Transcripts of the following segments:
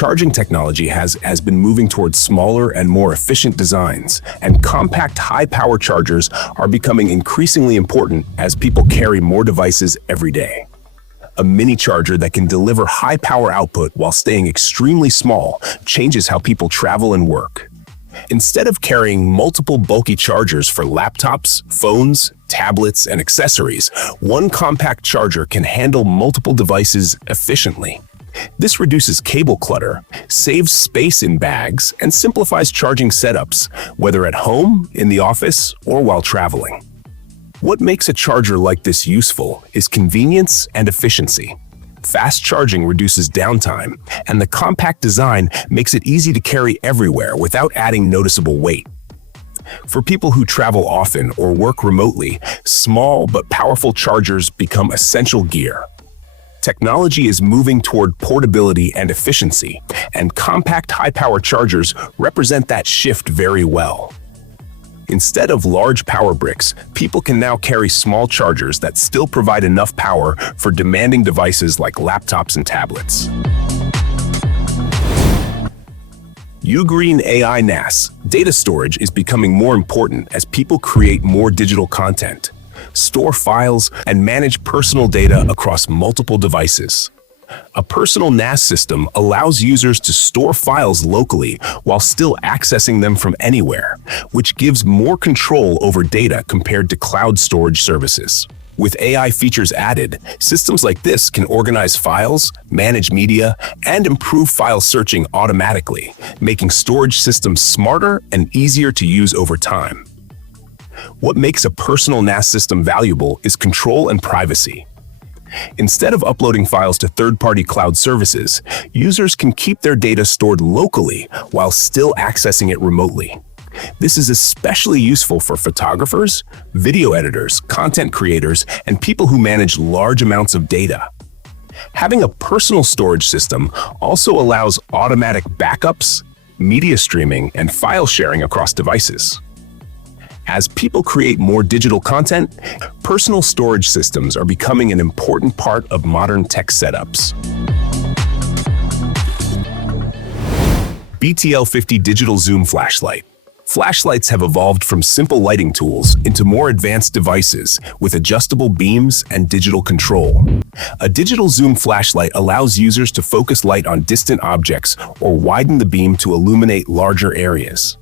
charging technology has been moving towards smaller and more efficient designs, and compact high-power chargers are becoming increasingly important as people carry more devices every day. A mini charger that can deliver high power output while staying extremely small changes how people travel and work. Instead of carrying multiple bulky chargers for laptops, phones, tablets, and accessories, one compact charger can handle multiple devices efficiently. This reduces cable clutter, saves space in bags, and simplifies charging setups, whether at home, in the office, or while traveling. What makes a charger like this useful is convenience and efficiency. Fast charging reduces downtime, and the compact design makes it easy to carry everywhere without adding noticeable weight. For people who travel often or work remotely, small but powerful chargers become essential gear. Technology is moving toward portability and efficiency, and compact high-power chargers represent that shift very well. Instead of large power bricks, people can now carry small chargers that still provide enough power for demanding devices like laptops and tablets. UGREEN AI NAS data storage is becoming more important as people create more digital content, store files, and manage personal data across multiple devices. A personal NAS system allows users to store files locally while still accessing them from anywhere, which gives more control over data compared to cloud storage services. With AI features added, systems like this can organize files, manage media, and improve file searching automatically, making storage systems smarter and easier to use over time. What makes a personal NAS system valuable is control and privacy. Instead of uploading files to third-party cloud services, users can keep their data stored locally while still accessing it remotely. This is especially useful for photographers, video editors, content creators, and people who manage large amounts of data. Having a personal storage system also allows automatic backups, media streaming, and file sharing across devices. As people create more digital content, personal storage systems are becoming an important part of modern tech setups. BTL50 Digital Zoom Flashlight. Flashlights have evolved from simple lighting tools into more advanced devices with adjustable beams and digital control. A digital zoom flashlight allows users to focus light on distant objects or widen the beam to illuminate larger areas.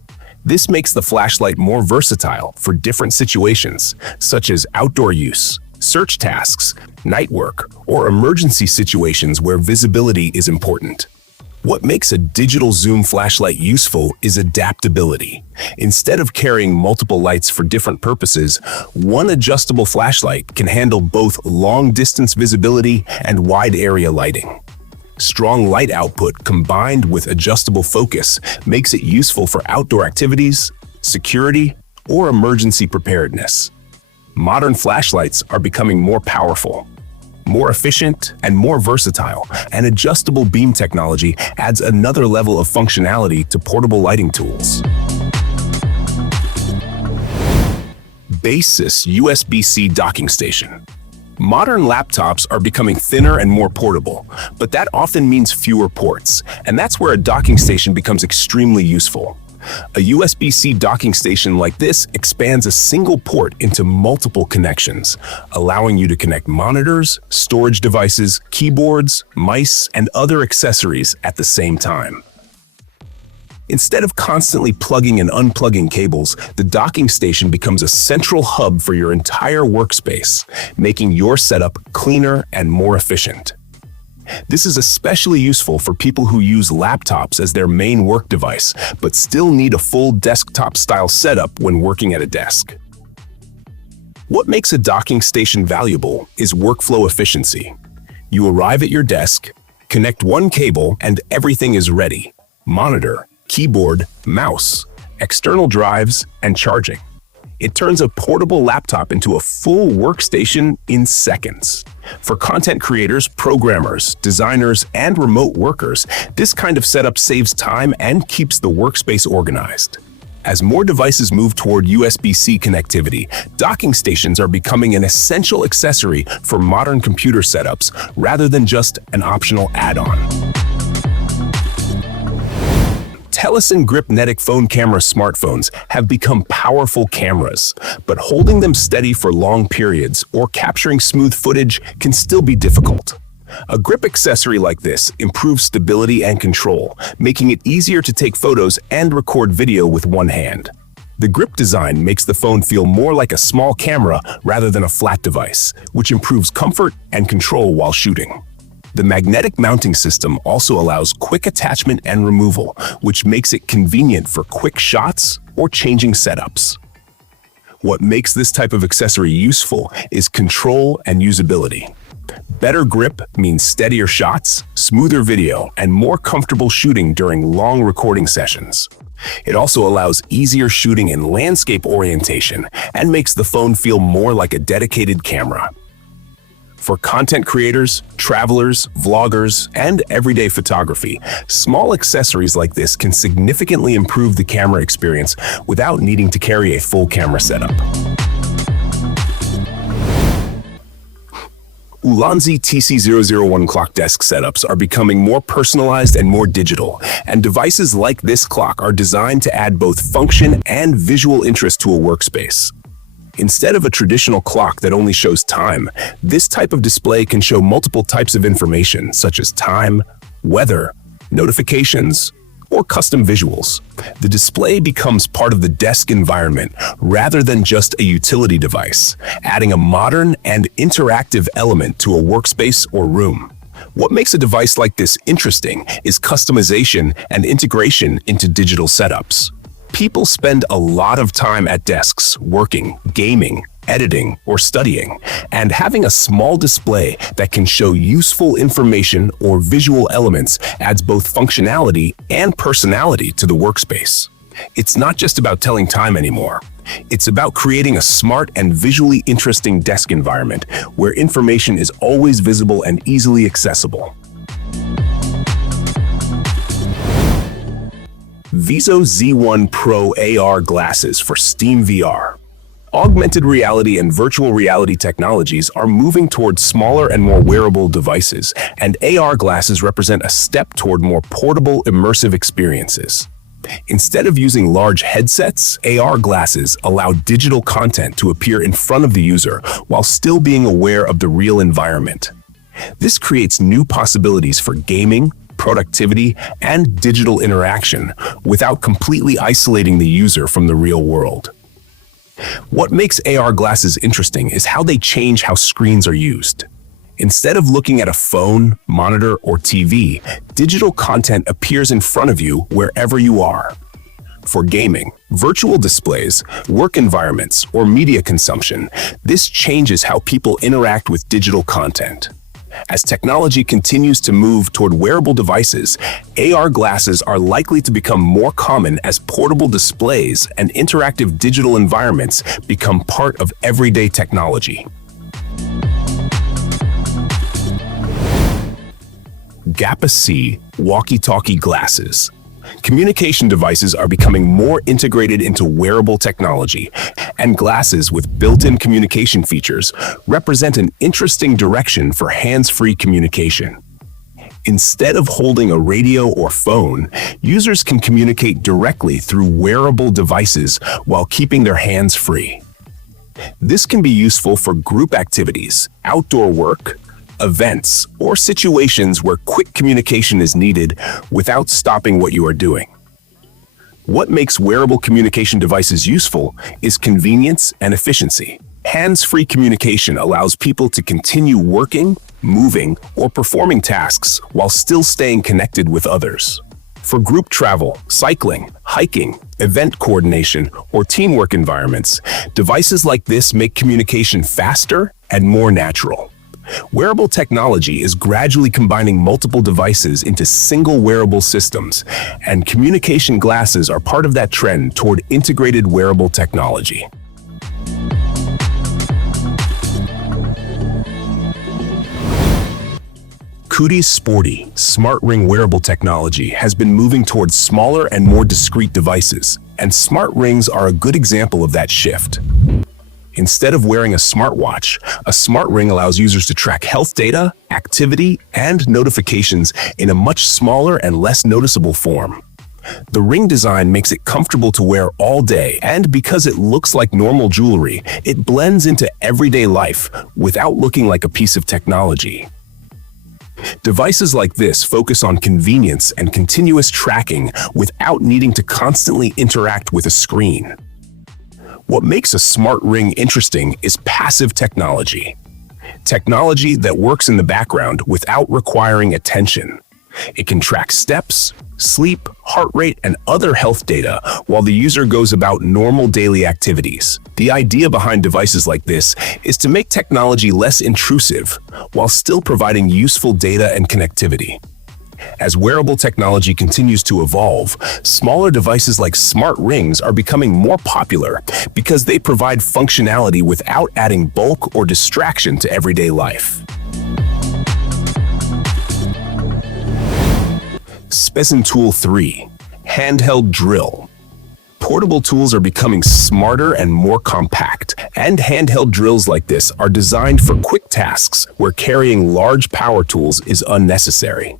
This makes the flashlight more versatile for different situations, such as outdoor use, search tasks, night work, or emergency situations where visibility is important. What makes a digital zoom flashlight useful is adaptability. Instead of carrying multiple lights for different purposes, one adjustable flashlight can handle both long-distance visibility and wide-area lighting. Strong light output combined with adjustable focus makes it useful for outdoor activities, security, or emergency preparedness. Modern flashlights are becoming more powerful, more efficient, and more versatile, and adjustable beam technology adds another level of functionality to portable lighting tools. Baseus USB-C docking station. Modern laptops are becoming thinner and more portable, but that often means fewer ports, and that's where a docking station becomes extremely useful. A USB-C docking station like this expands a single port into multiple connections, allowing you to connect monitors, storage devices, keyboards, mice, and other accessories at the same time. Instead of constantly plugging and unplugging cables, the docking station becomes a central hub for your entire workspace, making your setup cleaner and more efficient. This is especially useful for people who use laptops as their main work device, but still need a full desktop-style setup when working at a desk. What makes a docking station valuable is workflow efficiency. You arrive at your desk, connect one cable, and everything is ready. Monitor, keyboard, mouse, external drives, and charging. It turns a portable laptop into a full workstation in seconds. For content creators, programmers, designers, and remote workers, this kind of setup saves time and keeps the workspace organized. As more devices move toward USB-C connectivity, docking stations are becoming an essential accessory for modern computer setups rather than just an optional add-on. TELESIN gripnetic phone camera smartphones have become powerful cameras, but holding them steady for long periods or capturing smooth footage can still be difficult. A grip accessory like this improves stability and control, making it easier to take photos and record video with one hand. The grip design makes the phone feel more like a small camera rather than a flat device, which improves comfort and control while shooting. The magnetic mounting system also allows quick attachment and removal, which makes it convenient for quick shots or changing setups. What makes this type of accessory useful is control and usability. Better grip means steadier shots, smoother video, and more comfortable shooting during long recording sessions. It also allows easier shooting in landscape orientation and makes the phone feel more like a dedicated camera. For content creators, travelers, vloggers, and everyday photography, small accessories like this can significantly improve the camera experience without needing to carry a full camera setup. Ulanzi TC001 clock desk setups are becoming more personalized and more digital, and devices like this clock are designed to add both function and visual interest to a workspace. Instead of a traditional clock that only shows time, this type of display can show multiple types of information such as time, weather, notifications, or custom visuals. The display becomes part of the desk environment rather than just a utility device, adding a modern and interactive element to a workspace or room. What makes a device like this interesting is customization and integration into digital setups. People spend a lot of time at desks, working, gaming, editing, or studying, and having a small display that can show useful information or visual elements adds both functionality and personality to the workspace. It's not just about telling time anymore. It's about creating a smart and visually interesting desk environment where information is always visible and easily accessible. VIZO Z1 Pro AR glasses for SteamVR. Augmented reality and virtual reality technologies are moving towards smaller and more wearable devices, and AR glasses represent a step toward more portable, immersive experiences. Instead of using large headsets, AR glasses allow digital content to appear in front of the user while still being aware of the real environment. This creates new possibilities for gaming, productivity, and digital interaction without completely isolating the user from the real world. What makes AR glasses interesting is how they change how screens are used. Instead of looking at a phone, monitor, or TV, digital content appears in front of you wherever you are. For gaming, virtual displays, work environments, or media consumption, this changes how people interact with digital content. As technology continues to move toward wearable devices, AR glasses are likely to become more common as portable displays and interactive digital environments become part of everyday technology. GAPA-C walkie-talkie glasses. Communication devices are becoming more integrated into wearable technology, and glasses with built-in communication features represent an interesting direction for hands-free communication. Instead of holding a radio or phone, users can communicate directly through wearable devices while keeping their hands free. This can be useful for group activities, outdoor work, events, or situations where quick communication is needed without stopping what you are doing. What makes wearable communication devices useful is convenience and efficiency. Hands-free communication allows people to continue working, moving, or performing tasks while still staying connected with others. For group travel, cycling, hiking, event coordination, or teamwork environments, devices like this make communication faster and more natural. Wearable technology is gradually combining multiple devices into single wearable systems, and communication glasses are part of that trend toward integrated wearable technology. Qdi's sporty, smart ring wearable technology has been moving towards smaller and more discrete devices, and smart rings are a good example of that shift. Instead of wearing a smartwatch, a smart ring allows users to track health data, activity, and notifications in a much smaller and less noticeable form. The ring design makes it comfortable to wear all day, and because it looks like normal jewelry, it blends into everyday life without looking like a piece of technology. Devices like this focus on convenience and continuous tracking without needing to constantly interact with a screen. What makes a smart ring interesting is passive technology. Technology that works in the background without requiring attention. It can track steps, sleep, heart rate, and other health data while the user goes about normal daily activities. The idea behind devices like this is to make technology less intrusive while still providing useful data and connectivity. As wearable technology continues to evolve, smaller devices like smart rings are becoming more popular because they provide functionality without adding bulk or distraction to everyday life. SteamVR Tool 3. Handheld Drill. Portable tools are becoming smarter and more compact, and handheld drills like this are designed for quick tasks where carrying large power tools is unnecessary.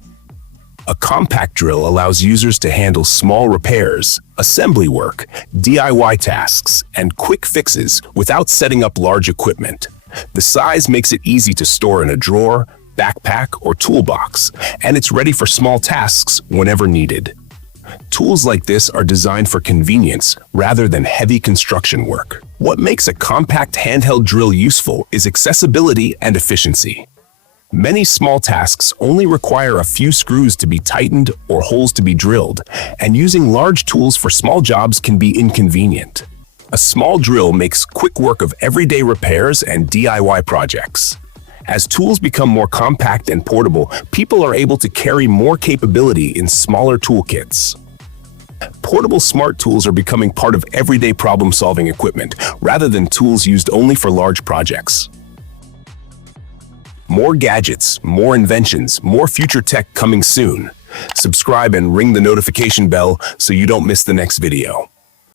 A compact drill allows users to handle small repairs, assembly work, DIY tasks, and quick fixes without setting up large equipment. The size makes it easy to store in a drawer, backpack, or toolbox, and it's ready for small tasks whenever needed. Tools like this are designed for convenience rather than heavy construction work. What makes a compact handheld drill useful is accessibility and efficiency. Many small tasks only require a few screws to be tightened or holes to be drilled, and using large tools for small jobs can be inconvenient. A small drill makes quick work of everyday repairs and DIY projects. As tools become more compact and portable, people are able to carry more capability in smaller toolkits. Portable smart tools are becoming part of everyday problem-solving equipment, rather than tools used only for large projects. More gadgets, more inventions, more future tech coming soon. Subscribe and ring the notification bell so you don't miss the next video.